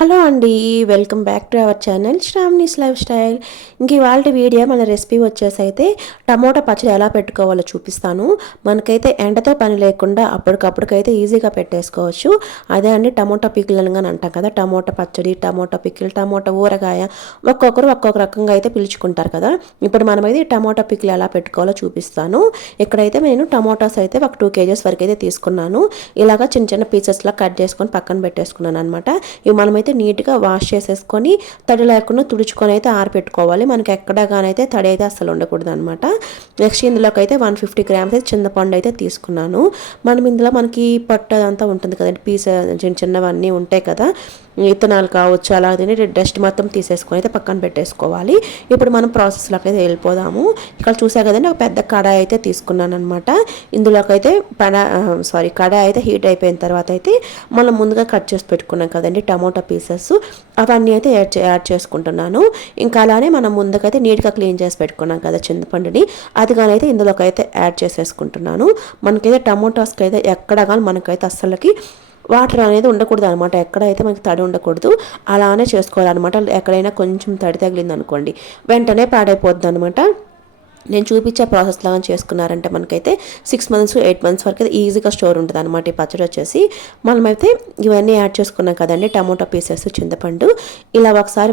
Hello అండి welcome back to our channel Sravani's lifestyle. ఇంక ఇవాళ వీడియో మన రెసిపీ వచ్చేసి అయితే టమోటా పచ్చడి ఎలా పెట్టుకోవాలో చూపిస్తాను. మనకైతే ఎండతో పని లేకుండా అప్పటికప్పటికైతే ఈజీగా పెట్టేసుకోవచ్చు. అదే అండి టమోటా పికిల్ అని అంటాం కదా టమోటా పచ్చడి టమోటా పికిల్ టమోటా ఊరగాయ ఒక్కొక్కరు ఒక్కొక్క రకంగా అయితే పిలుచుకుంటారు కదా. ఇప్పుడు మనమైతే టమోటా పికిల్ ఎలా పెట్టుకోవాలో చూపిస్తాను. ఇక్కడైతే నేను టమోటాస్ అయితే ఒక టూ కేజెస్ వరకు అయితే తీసుకున్నాను. ఇలాగా చిన్న చిన్న పీసెస్లా కట్ చేసుకొని పక్కన పెట్టేసుకున్నాను అనమాట ఇవి మనమైతే నీట్గా వాష్ చేసేసుకొని తడి లేకుండా తుడుచుకొని అయితే ఆరపెట్టుకోవాలి. మనకి ఎక్కడగానైతే తడి అయితే అసలు ఉండకూడదు అనమాట నెక్స్ట్ ఇందులోకి అయితే వన్ ఫిఫ్టీ గ్రామ్స్ అయితే చింతపండు అయితే తీసుకున్నాను. మనం ఇందులో మనకి పొట్ట అంతా ఉంటుంది కదండి పీస్ చిన్న చిన్నవన్నీ ఉంటాయి కదా. విత్తనాలు కావచ్చు అలా తిని డస్ట్ మొత్తం తీసేసుకొని అయితే పక్కన పెట్టేసుకోవాలి. ఇప్పుడు మనం ప్రాసెస్లోకి అయితే వెళ్ళిపోదాము. ఇక్కడ చూసా కదండి ఒక పెద్ద కడాయి అయితే తీసుకున్నాను అనమాట ఇందులోకైతే అయితే సారీ కడాయి అయితే హీట్ అయిపోయిన తర్వాత అయితే మనం ముందుగా కట్ చేసి పెట్టుకున్నాం కదండి టమోటా పీసెస్ అవన్నీ అయితే యాడ్ యాడ్ చేసుకుంటున్నాను. ఇంకా అలానే మనం ముందుకైతే నీట్గా క్లీన్ చేసి పెట్టుకున్నాం కదా చింతపండుని. అది కానీ అయితే ఇందులోకి అయితే యాడ్ చేసేసుకుంటున్నాను. మనకైతే టమోటాస్కి అయితే ఎక్కడ కానీ మనకైతే అస్సలకి వాటర్ అనేది ఉండకూడదు అనమాట ఎక్కడైతే మనకి తడి ఉండకూడదు అలానే చేసుకోవాలన్నమాట. ఎక్కడైనా కొంచెం తడి తగిలింది అనుకోండి వెంటనే పాడైపోద్ది అనమాట నేను చూపించే ప్రాసెస్ లాగా చేసుకున్నారంటే మనకైతే సిక్స్ మంత్స్ ఎయిట్ మంత్స్ వరకు అయితే ఈజీగా స్టోర్ ఉంటుంది అనమాట ఈ పచ్చడి వచ్చేసి. మనమైతే ఇవన్నీ యాడ్ చేసుకున్నాం కదండి టమోటా పీసెస్ చింతపండు. ఇలా ఒకసారి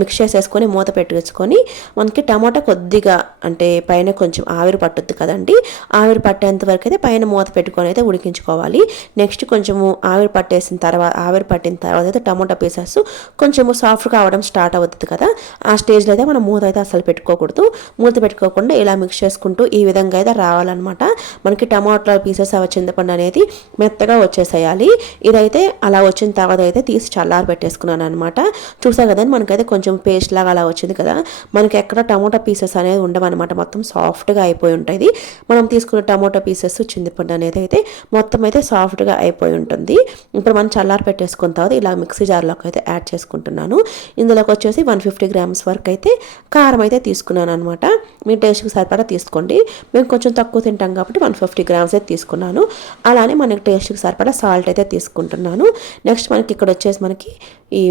మిక్స్ చేసేసుకొని మూత పెట్టేసుకొని మనకి టమోటా కొద్దిగా అంటే పైన కొంచెం ఆవిరి పట్టుద్ది కదండి. ఆవిరి పట్టేంత వరకు అయితే పైన మూత పెట్టుకొని అయితే ఉడికించుకోవాలి. నెక్స్ట్ కొంచెము ఆవిరి పట్టేసిన తర్వాత ఆవిరి పట్టిన తర్వాత అయితే టమోటా పీసెస్ కొంచెము సాఫ్ట్గా అవడం స్టార్ట్ అవుతుంది కదా. ఆ స్టేజ్లో అయితే మనం మూత అయితే అసలు పెట్టుకోకూడదు. మూత పెట్టుకో పెట్టుకోకుండా ఇలా మిక్స్ చేసుకుంటూ ఈ విధంగా అయితే రావాలన్నమాట. మనకి టమాటా పీసెస్ అవి చింతపండు అనేది మెత్తగా వచ్చేసేయాలి. ఇదైతే అలా వచ్చిన తర్వాత అయితే తీసి చల్లారి పెట్టేసుకున్నాను అనమాట చూసా కదండి మనకైతే కొంచెం పేస్ట్ లాగా అలా వచ్చింది కదా. మనకి ఎక్కడ టమాటా పీసెస్ అనేది ఉండవన్నమాట. మొత్తం సాఫ్ట్గా అయిపోయి ఉంటుంది. మనం తీసుకున్న టమాటా పీసెస్ చింతపండు అనేది అయితే మొత్తం అయితే సాఫ్ట్గా అయిపోయి ఉంటుంది. ఇప్పుడు మనం చల్లారి పెట్టేసుకున్న తర్వాత ఇలా మిక్సీ జార్లోకి అయితే యాడ్ చేసుకుంటున్నాను. ఇందులోకి వచ్చేసి వన్ ఫిఫ్టీ గ్రామ్స్ వరకు అయితే కారం అయితే తీసుకున్నాను అనమాట మీ టేస్ట్కి సరిపడా తీసుకోండి. మేము కొంచెం తక్కువ తింటాం కాబట్టి వన్ ఫిఫ్టీ గ్రామ్స్ అయితే తీసుకున్నాను. అలానే మనకి టేస్ట్కి సరిపడా సాల్ట్ అయితే తీసుకుంటున్నాను. నెక్స్ట్ మనకి ఇక్కడ వచ్చేసి మనకి ఈ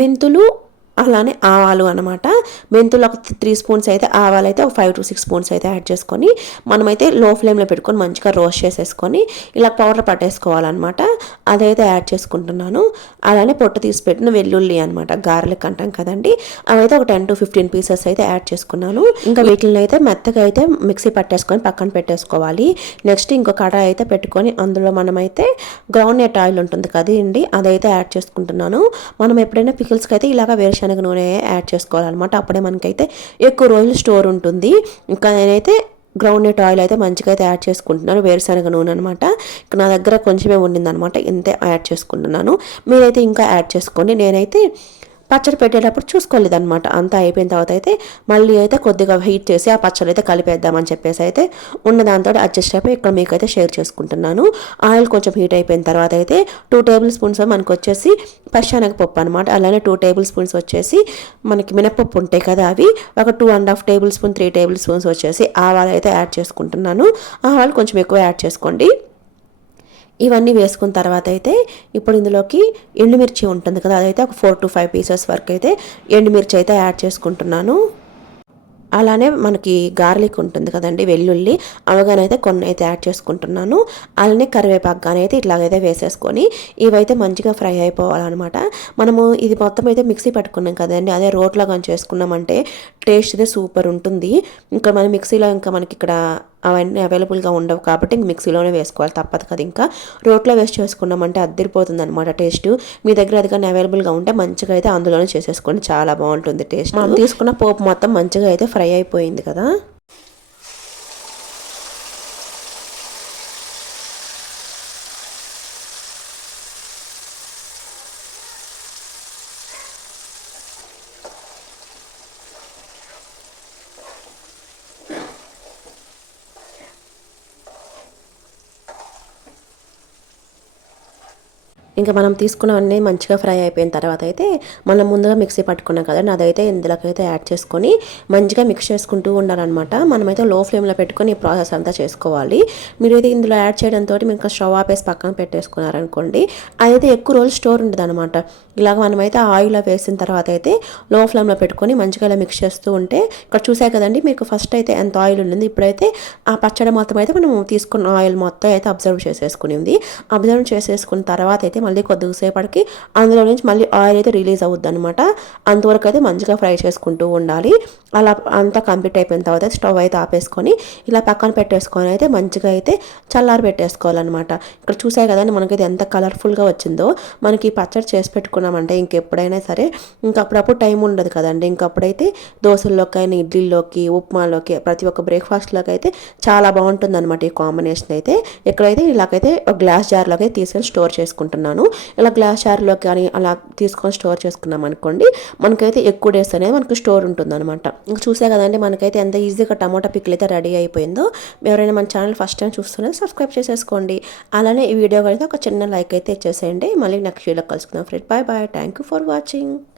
మెంతులు అలానే ఆవాలు అనమాట మెంతులు ఒక త్రీ స్పూన్స్ అయితే ఆవాలు అయితే ఒక ఫైవ్ టు సిక్స్ స్పూన్స్ అయితే యాడ్ చేసుకొని మనమైతే లో ఫ్లేమ్లో పెట్టుకొని మంచిగా రోస్ట్ చేసేసుకొని ఇలా పౌడర్ పట్టేసుకోవాలన్నమాట. అదైతే యాడ్ చేసుకుంటున్నాను. అలానే పొట్ట తీసి పెట్టిన వెల్లుల్లి అనమాట గార్లిక్ అంటాం కదండి. అవైతే ఒక టెన్ టు ఫిఫ్టీన్ పీసెస్ అయితే యాడ్ చేసుకున్నాను. ఇంకా వీటిని అయితే మెత్తగా అయితే మిక్సీ పట్టేసుకొని పక్కన పెట్టేసుకోవాలి. నెక్స్ట్ ఇంకో కడాయి అయితే పెట్టుకొని అందులో మనమైతే గ్రౌండ్ నెట్ ఆయిల్ ఉంటుంది కదండి అదైతే యాడ్ చేసుకుంటున్నాను. మనం ఎప్పుడైనా పికిల్స్కి అయితే ఇలాగ వేరుశనగ వేరుశనగ నూనె యాడ్ చేసుకోవాలన్నమాట. అప్పుడే మనకైతే ఎక్కువ రోజులు స్టోర్ ఉంటుంది. ఇంకా నేనైతే గ్రౌండ్ ఆయిల్ అయితే మంచిగా అయితే యాడ్ చేసుకుంటున్నాను. వేరుశనగ నూనె అనమాట నా దగ్గర కొంచెమే ఉండిందనమాట ఇంతే యాడ్ చేసుకుంటున్నాను. మీరైతే ఇంకా యాడ్ చేసుకోండి. నేనైతే పచ్చడి పెట్టేటప్పుడు చూసుకోలేదన్నమాట. అంతా అయిపోయిన తర్వాత అయితే మళ్ళీ అయితే కొద్దిగా హీట్ చేసి ఆ పచ్చడి అయితే కలిపేద్దామని చెప్పేసి అయితే ఉన్న దాంతో అడ్జస్ట్ అయిపోయి ఇక్కడ మీకు అయితే షేర్ చేసుకుంటున్నాను. ఆయిల్ కొంచెం హీట్ అయిపోయిన తర్వాత అయితే టూ టేబుల్ స్పూన్స్ మనకు వచ్చేసి పప్పు అనమాట అలానే టూ టేబుల్ స్పూన్స్ వచ్చేసి మనకి మినపప్పు ఉంటాయి కదా అవి. ఒక two and half tablespoon three tablespoons వచ్చేసి ఆవాలు అయితే యాడ్ చేసుకుంటున్నాను. ఆవాలు కొంచెం ఎక్కువ యాడ్ చేసుకోండి. ఇవన్నీ వేసుకున్న తర్వాత అయితే ఇప్పుడు ఇందులోకి ఎండుమిర్చి ఉంటుంది కదా అదైతే ఒక ఫోర్ టు ఫైవ్ పీసెస్ వరకు అయితే ఎండుమిర్చి అయితే యాడ్ చేసుకుంటున్నాను. అలానే మనకి గార్లిక్ ఉంటుంది కదండి వెల్లుల్లి అవగానైతే కొన్ని అయితే యాడ్ చేసుకుంటున్నాను. అలానే కరివేపాకు అయితే ఇట్లాగైతే వేసేసుకొని ఇవైతే మంచిగా ఫ్రై అయిపోవాలన్నమాట. మనము ఇది మొత్తం అయితే మిక్సీ పట్టుకున్నాం కదండి అదే రోట్లో కానీ చేసుకున్నామంటే టేస్ట్ అయితే సూపర్ ఉంటుంది. ఇంకా మన మిక్సీలో ఇంకా మనకి ఇక్కడ అవన్నీ అవైలబుల్గా ఉండవు కాబట్టి ఇంక మిక్సీలోనే వేసుకోవాలి. తప్పదు కదా ఇంకా. రోట్లో వేస్ట్ చేసుకున్నామంటే అద్దరిపోతుంది అనమాట టేస్ట్. మీ దగ్గర అది కానీ అవైలబుల్గా ఉంటే మంచిగా అయితే అందులోనే చేసేసుకోండి. చాలా బాగుంటుంది టేస్ట్. మనం తీసుకున్న పోపు మొత్తం మంచిగా అయితే ఫ్రై అయిపోయింది కదా. ఇంకా మనం తీసుకున్నవన్నీ మంచిగా ఫ్రై అయిపోయిన తర్వాత అయితే మనం ముందుగా మిక్సీ పట్టుకున్నాం కదండి అదైతే ఇందులోకైతే యాడ్ చేసుకొని మంచిగా మిక్స్ చేసుకుంటూ ఉండాలన్నమాట. మనమైతే లో ఫ్లేమ్లో పెట్టుకొని ఈ ప్రాసెస్ అంతా చేసుకోవాలి. మీరు అయితే ఇందులో యాడ్ చేయడంతో మీకు స్టవ్ ఆపేసి పక్కన పెట్టేసుకున్నారనుకోండి అదైతే ఎక్కువ రోజులు స్టోర్ ఉంటుంది అనమాట ఇలాగ మనమైతే ఆయిల్ వేసిన తర్వాత అయితే లో ఫ్లేమ్లో పెట్టుకొని మంచిగా ఇలా మిక్స్ చేస్తూ ఉంటే ఇక్కడ చూసాయి కదండి మీకు ఫస్ట్ అయితే ఎంత ఆయిల్ ఉండింది ఇప్పుడైతే ఆ పచ్చడి మొత్తం అయితే మనం తీసుకున్న ఆయిల్ మొత్తం అయితే అబ్జర్వ్ చేసేసుకునింది. అబ్జర్వ్ చేసేసుకున్న తర్వాత అయితే మళ్ళీ కొద్దిసేపటికి అందులో నుంచి మళ్ళీ ఆయిల్ అయితే రిలీజ్ అవుద్ది అనమాట అంతవరకు అయితే మంచిగా ఫ్రై చేసుకుంటూ ఉండాలి. అలా అంతా కంప్లీట్ అయిపోయిన తర్వాత స్టవ్ అయితే ఆపేసుకొని ఇలా పక్కన పెట్టేసుకొని అయితే మంచిగా అయితే చల్లారి పెట్టేసుకోవాలన్నమాట. ఇక్కడ చూసాయి కదండి మనకైతే ఎంత కలర్ఫుల్గా వచ్చిందో. మనకి పచ్చడి చేసి పెట్టుకున్నామంటే ఇంకెప్పుడైనా సరే ఇంకప్పుడప్పుడు టైం ఉండదు కదండి. ఇంకప్పుడైతే దోశల్లోకి అయినా ఇడ్లీలోకి ఉప్మాలోకి ప్రతి ఒక్క బ్రేక్ఫాస్ట్లోకి అయితే చాలా బాగుంటుంది అనమాట ఈ కాంబినేషన్ అయితే. ఇక్కడైతే ఇలాగైతే ఒక గ్లాస్ జార్లోకి అయితే తీసుకొని స్టోర్ చేసుకుంటున్నాను. ఇలా గ్లాస్ జార్లో కానీ అలా తీసుకొని స్టోర్ చేసుకున్నాం అనుకోండి మనకైతే ఎక్కువ డేస్ అనేది మనకు స్టోర్ ఉంటుంది అనమాట ఇంకా చూసే కదండి మనకైతే ఎంత ఈజీగా టమాటా పిక్లు అయితే రెడీ అయిపోయిందో. ఎవరైనా మన ఛానల్ ఫస్ట్ టైం చూస్తున్నది సబ్స్క్రైబ్ చేసేసుకోండి. అలానే ఈ వీడియో అయితే ఒక చిన్న లైక్ అయితే ఇచ్చేసేయండి. మళ్ళీ నెక్స్ట్ వీడియోలో కలుసుకుందాం friend bye bye thank you for watching